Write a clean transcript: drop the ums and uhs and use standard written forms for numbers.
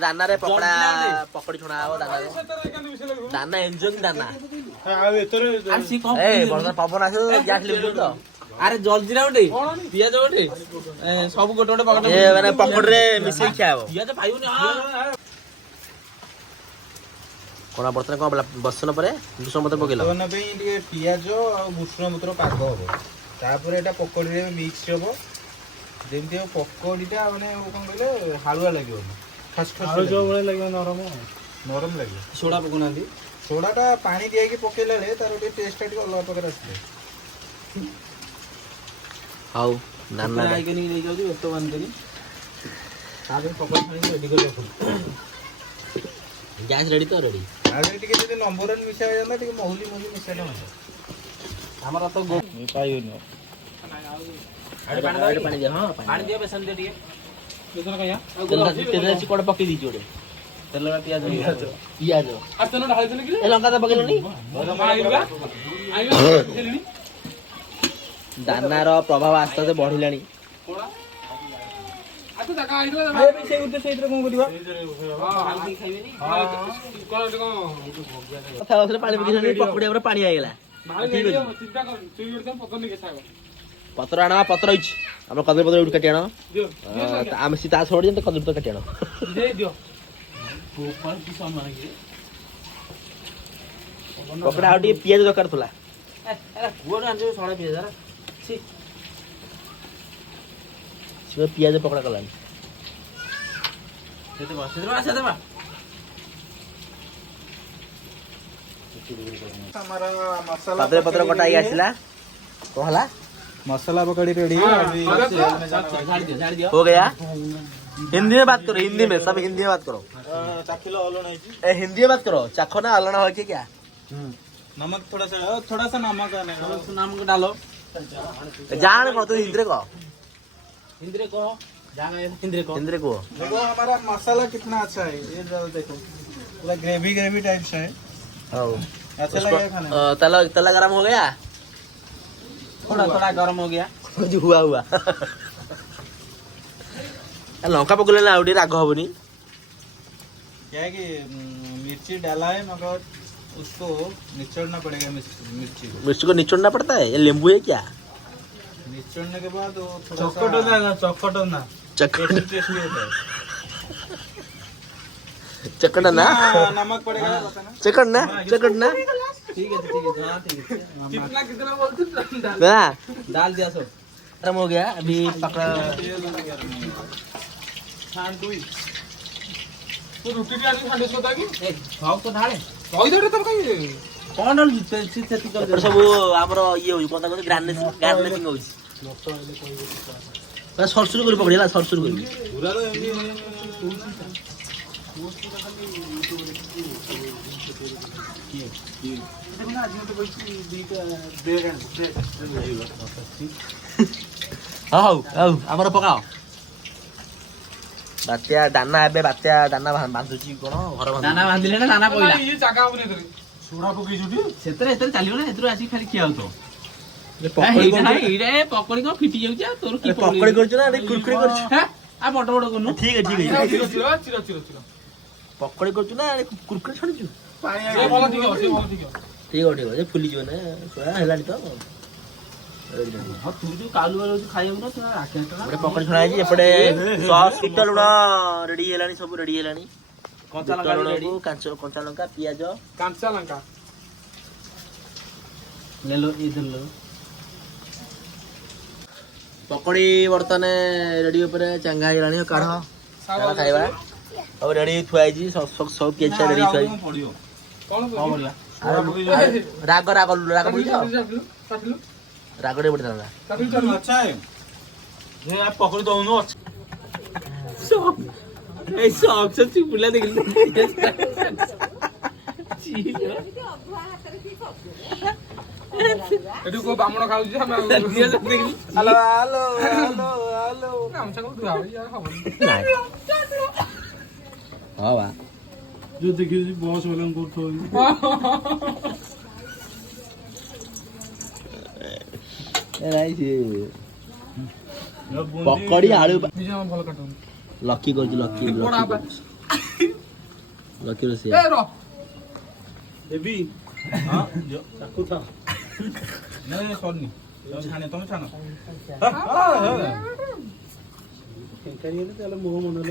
ଦାନାରେ ପକୋଡି ଛଣା ହବ ଦାନା ଏଞ୍ଜୟ ଦାନା ପବନ ଆସିବ ଗ୍ୟାସ ଲିଭୁଛି ତ ଆରେ ଜଲଜିରା ଗୋଟେ ପିଆଜ ଗୋଟେ ସବୁ ଗୋଟେ ଗୋଟେ ପକେଟ ମାନେ ପକୋଡିରେ ମିଶେଇ ଖିଆ ହବ ପିଆଜ ପାଇବୁନି କଣ ବର୍ତ୍ତମାନ କଣ ବସନ ପରେ ଭୂଷଣ ପତ୍ର ପକେଇଲ ପାଇଁ ଟିକେ ପିଆଜ ଆଉ ଭୂଷଣ ପତ୍ର ପାଗ ହବ ତାପରେ ଏଟା ପକୋଡିରେ ମିକ୍ସ ହବ ଯେମିତି ଆଉ ପକୋଡିଟା ମାନେ କଣ କହିଲେ ହାଲୁଆ ଲାଗିବନି ଖାସ ଖାସ ଯୋଉ ଭଳି ଲାଗିବ ନରମ ଲାଗିବ ସୋଡା ପକଉନାହାନ୍ତି ସୋଡାଟା ପାଣି ଦିଆକି ପକେଇଲା ବେଳେ ତାର ଟିକେ ଟେଷ୍ଟଟା ଟିକେ ଅଲଗା ପ୍ରକାର ଆସିବ ହଉ ନାନା ଆଇକନି ନେଇ ଯାଉଛି ବ୍ୟସ୍ତ ବାନ୍ଧିନି ତାପରେ ପକୋଡି ଛାଣିକି ରେଡି କରି ରଖୁଛୁ ଗ୍ୟାସ ରେଡି ତ ରେଡି ଆଉ ଟିକେ ଯଦି ନମ୍ବର ମିଶା ହେଇଯାନ୍ତା ଟିକେ ମହୁଲି ମିଶାଇଲେ ହବ ଆମର ତ ପାଇବନି ପାଣି ଦିଅ ହଁ ପାଣି ଦିଅ ବେସନ ଦିଅ ଟିକେ ବେସନ ଖାଇବା ତେଲ ଚିକଡ଼ ପକେଇ ଦେଇଛି ଗୋଟେ ତେଲ ପିଆଜ ପିଆଜ ଲଙ୍କା ତ ପକେଇଲନି ଦାନାର ପ୍ରଭାବ ଆସ୍ତେ ଆସ୍ତେ ବଢିଲାଣି ପାଣି ପକୋଡି ପାଣି ହେଇଗଲା ପତ୍ର ଆଣ ପତ୍ର ହେଇଛି ଆମର କଦଳୀ ପତ୍ର ଏଇଠୁ କାଟି ଆଣ ଆମେ ତା ଛଡି କଦଳୀ ପତ୍ର କାଟି ଆଣ ପକୋଡା ଆଉ ଟିକେ ପିଆଜ ଦରକାର ଥିଲା ପିଆଜ ପକୋଡା କଲାନି କଦଳୀ ପତ୍ର କଟା ହେଇକି ଆସିଲା କଣ ହେଲା मसाला पकड़ी रेडी हो गया हिंदी में बात करो हिंदी में सब हिंदी में बात करो हिंदी में बात करो चाखो ना अलना हो क्या नमक थोड़ा सा नमक नमक डालो जान को तो हिंदी को हिंदी को देखो हमारा मसाला कितना अच्छा है ये देखो पूरा ग्रेवी टाइप से है अच्छा लगेगा खाने तला गरम हो गया थोड़ा गर्म हो गया जो हुआ लंका पकड़े ना राग हबनी क्या है कि मिर्ची डाला है मगर उसको निचोड़ना पड़ेगा मिर्ची को निचोड़ना पड़ता है ये नींबू है क्या निचोड़ने के बाद वो चौकट होना चकड़ना ना नमक पड़ेगा चकड़ना ठीक है कितना बोलते डाल दिया सब गरम हो गया अभी पकड़ा तो ढाले कौन सब आमर ये गार्निशिंग होची सरसुर कर पकड़ेला सरसुर कर ଆମର ପକାଅ ବାତ୍ୟା ଦାନା ଏବେ ବାତ୍ୟା ଦାନା ବାନ୍ଧୁଛି କଣ ଘର ଦାନା ବାନ୍ଧିଲେ ନା ଦାନା ପଇଲା ଇଏ ଜାଗା ହବନି ଏଥିରେ ସୁଡା ପକେଇଛୁଟି ସେଥିରେ ଚାଲିବ ନା ଏଥିରୁ ଆସିକି ଖାଲି ଖିଆ ହଉଥିବ ପକୋଡି କଣ ଫିଟି ଯାଉଛି ତୋର କି ପକୋଡି କରୁଛୁ ନା କୁରକୁରି କରୁଛୁ ଆ ବଡ କରୁନୁ ଠିକ ଅଛି ପକୋଡି କରୁଛୁ ନା କୁରକୁରି ଛାଣୁଛୁ ଠିକ ଅଛି ଫୁଲିଯିବ ନା ହେଲାଣି ତ ପକୋଡି ଛଣା ହେଇଛି ଏପଟେ ବିଟ ଲୁଣ ରେଡି ହେଲାଣି ସବୁ ରେଡି ହେଲାଣି କଞ୍ଚା ଲଙ୍କା ପିଆଜ କାଞ୍ଚା ଲଙ୍କା ପକୋଡି ବର୍ତ୍ତମାନ ରେଡି ଉପରେ ଚାଙ୍ଗା ହେଇଗଲାଣି କାଢ ଖାଇବା ଆଉ ରେଡି ଥୁଆ ହେଇଛି ସବୁ ପିଆଜ ରେଡି ଥୁଆ ହେଇଛି ରାଗ ଟିକେ ପଡିଥାନ୍ତା ପକୋଡି ଦଉନୁ ପିଲା ଦେଖିଲି ଏଠୁ କୋଉ ବାମଣ ଖାଉଛି ହଁ ବା जो देखिए बॉस वाला को ପକୋଡି ଆଳୁ ଭଲ କାଟୁନି ଲକି କରୁଛି ଲକି ବଡ ବାପା। ଲକି ରୋଷେଇ ଏ ର ଦେବି ହଁ ଚାକୁ ଥାଅ ନାଇଁ ସରିନି ତମେ ଛାଣ ତାହେଲେ ମୁହଁ ମନେ